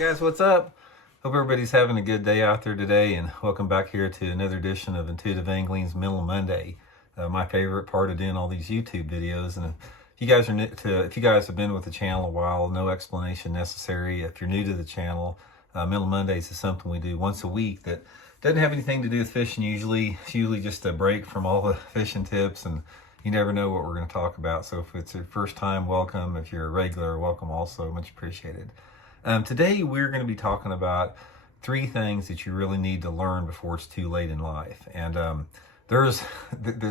Guys, what's up? Hope everybody's having a good day out there today, and welcome back here to another edition of Intuitive Angling's Mental Monday. My favorite part of doing all these YouTube videos. And if you guys have been with the channel a while, no explanation necessary. If you're new to the channel, Mental Mondays is something we do once a week that doesn't have anything to do with fishing usually. It's usually just a break from all the fishing tips, and you never know what we're going to talk about. So if it's your first time, welcome. If you're a regular, welcome also. Much appreciated. Today we're going to be talking about 3 things that you really need to learn before it's too late in life. And there's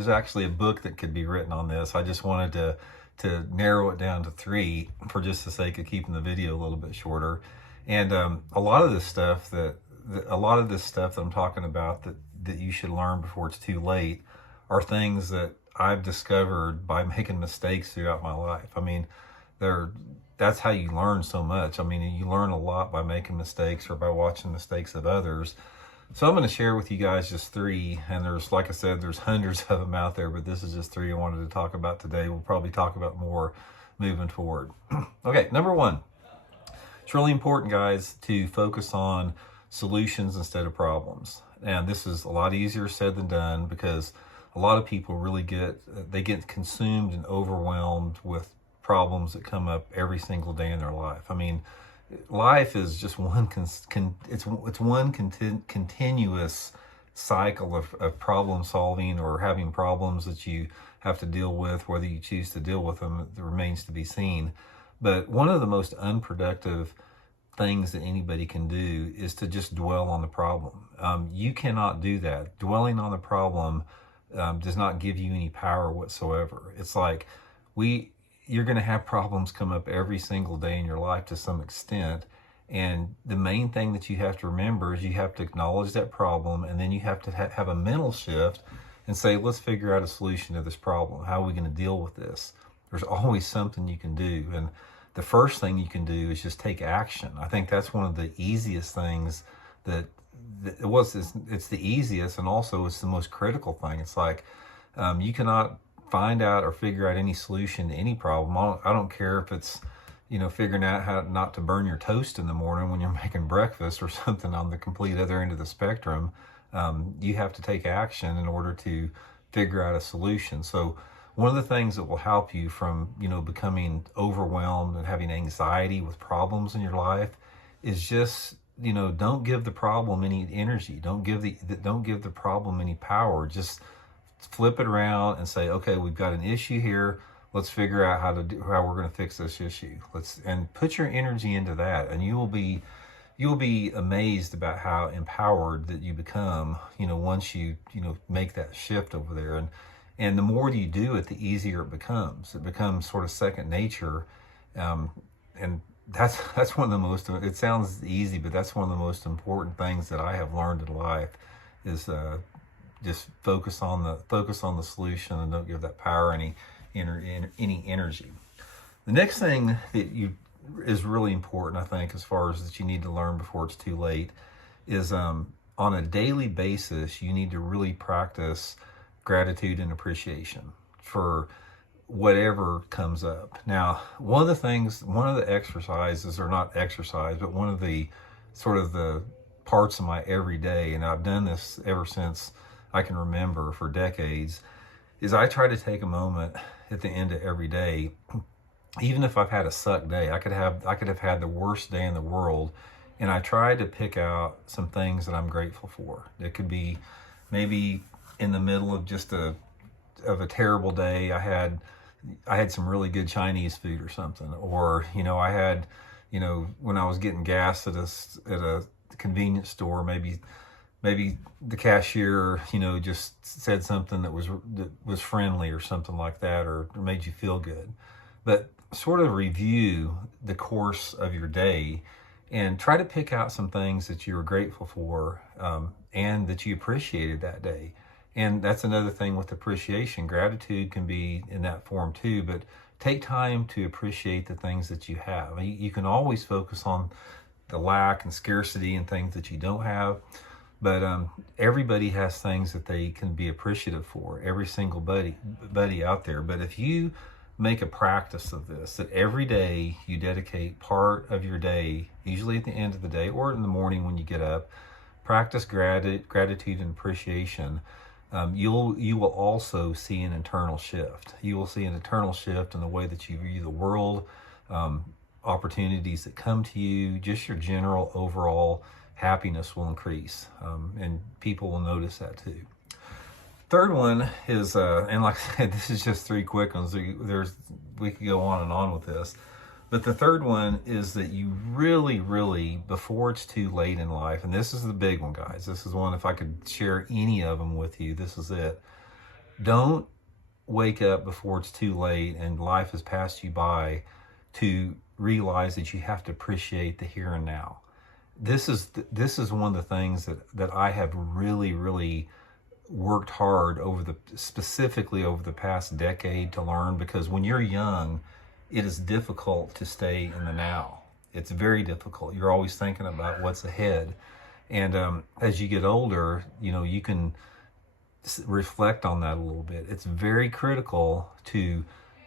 actually a book that could be written on this. I just wanted to narrow it down to 3 for just the sake of keeping the video a little bit shorter. And a lot of this stuff that I'm talking about that you should learn before it's too late are things that I've discovered by making mistakes throughout my life. I mean, that's how you learn so much. I mean, you learn a lot by making mistakes or by watching mistakes of others. So I'm going to share with you guys just 3, and there's, like I said, there's hundreds of them out there, but this is just 3 I wanted to talk about today. We'll probably talk about more moving forward. Okay, number 1. It's really important, guys, to focus on solutions instead of problems. And this is a lot easier said than done, because a lot of people really get consumed and overwhelmed with problems that come up every single day in their life. I mean, life is just one continuous cycle of problem solving or having problems that you have to deal with. Whether you choose to deal with them, it remains to be seen. But one of the most unproductive things that anybody can do is to just dwell on the problem. You cannot do that. Dwelling on the problem does not give you any power whatsoever. It's like you're going to have problems come up every single day in your life to some extent. And the main thing that you have to remember is you have to acknowledge that problem, and then you have to have a mental shift and say, let's figure out a solution to this problem. How are we going to deal with this? There's always something you can do. And the first thing you can do is just take action. I think that's one of the easiest things it's the easiest, and also it's the most critical thing. It's like you cannot find out or figure out any solution to any problem. I don't care if it's, figuring out how not to burn your toast in the morning when you're making breakfast or something on the complete other end of the spectrum. You have to take action in order to figure out a solution. So one of the things that will help you from, becoming overwhelmed and having anxiety with problems in your life is just, don't give the problem any energy. Don't give the problem any power. Just flip it around and say, okay, we've got an issue here. Let's figure out how we're going to fix this issue. And put your energy into that, and you will be amazed about how empowered that you become, once you make that shift over there. And the more you do it, the easier it becomes. It becomes sort of second nature. And that's one of the most, it sounds easy, but that's one of the most important things that I have learned in life is just focus on the solution, and don't give that power any energy. The next thing that is really important, I think, as far as that you need to learn before it's too late, is on a daily basis, you need to really practice gratitude and appreciation for whatever comes up. Now, one of the exercises, or not exercise, but one of the sort of the parts of my everyday, and I've done this ever since I can remember, for decades, is I try to take a moment at the end of every day. Even if I've had a suck day, I could have had the worst day in the world, and I try to pick out some things that I'm grateful for. It could be maybe in the middle of just a terrible day, I had some really good Chinese food or something, or I had, when I was getting gas at a convenience store, maybe the cashier, just said something that was friendly or something like that, or made you feel good. But sort of review the course of your day and try to pick out some things that you were grateful for, and that you appreciated that day. And that's another thing with appreciation. Gratitude can be in that form too, but take time to appreciate the things that you have. You can always focus on the lack and scarcity and things that you don't have. But everybody has things that they can be appreciative for, every single buddy out there. But if you make a practice of this, that every day you dedicate part of your day, usually at the end of the day or in the morning when you get up, practice gratitude and appreciation. You will also see an internal shift. You will see an internal shift in the way that you view the world, opportunities that come to you, just your general overall happiness will increase, and people will notice that too. Third one is, and like I said, this is just 3 quick ones. We could go on and on with this. But the third one is that you really, really, before it's too late in life, and this is the big one, guys. This is one, if I could share any of them with you, this is it. Don't wake up before it's too late and life has passed you by to realize that you have to appreciate the here and now. This is one of the things that I have really, really worked hard specifically over the past decade to learn, because when you're young, it is difficult to stay in the now. It's very difficult. You're always thinking about what's ahead. And as you get older, you can reflect on that a little bit. It's very critical to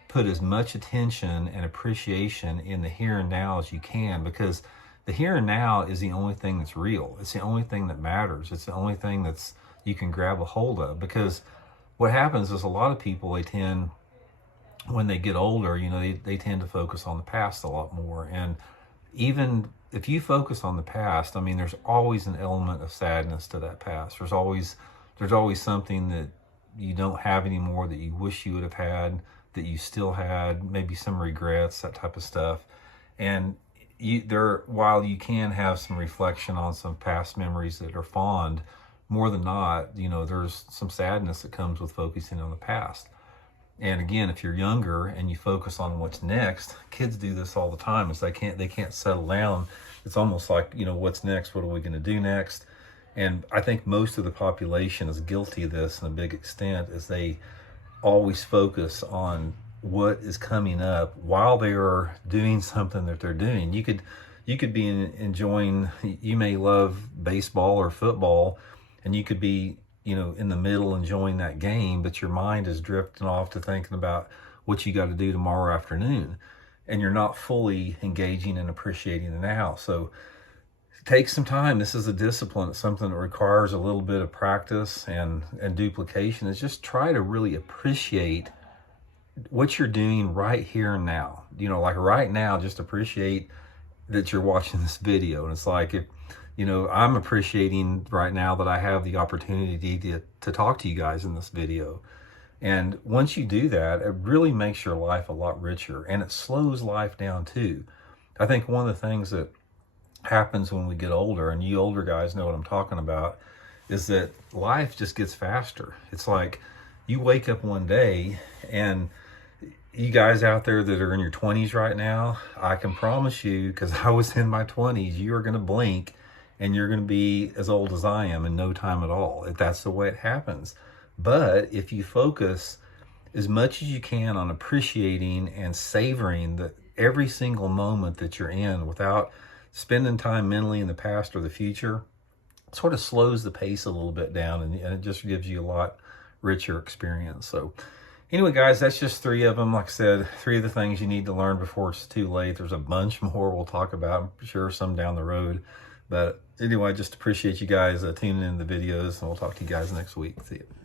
put as much attention and appreciation in the here and now as you can, because the here and now is the only thing that's real. It's the only thing that matters. It's the only thing that's you can grab a hold of. Because what happens is a lot of people, when they get older, they tend to focus on the past a lot more. And even if you focus on the past, there's always an element of sadness to that past. There's always something that you don't have anymore that you wish you would have had, that you still had, maybe some regrets, that type of stuff. And while you can have some reflection on some past memories that are fond, more than not, there's some sadness that comes with focusing on the past. And again, if you're younger and you focus on what's next, kids do this all the time. It's they can't settle down. It's almost like, what's next? What are we going to do next? And I think most of the population is guilty of this in a big extent, as they always focus on what is coming up while they are doing something that they're doing. You could be enjoying, you may love baseball or football, and you could be in the middle enjoying that game, but your mind is drifting off to thinking about what you got to do tomorrow afternoon, and you're not fully engaging and appreciating the now. So take some time. This is a discipline. It's something that requires a little bit of practice and duplication. Is just try to really appreciate what you're doing right here and now. Like right now, just appreciate that you're watching this video. And it's like, I'm appreciating right now that I have the opportunity to talk to you guys in this video. And once you do that, it really makes your life a lot richer, and it slows life down too. I think one of the things that happens when we get older, and you older guys know what I'm talking about, is that life just gets faster. It's like you wake up one day, and you guys out there that are in your 20s right now, I can promise you, because I was in my 20s, you are going to blink and you're going to be as old as I am in no time at all. That's the way it happens. But if you focus as much as you can on appreciating and savoring every single moment that you're in without spending time mentally in the past or the future, it sort of slows the pace a little bit down, and it just gives you a lot richer experience. So anyway, guys, that's just 3 of them. Like I said, 3 of the things you need to learn before it's too late. There's a bunch more we'll talk about, I'm sure, some down the road. But anyway, I just appreciate you guys tuning in the videos, and we'll talk to you guys next week. See you.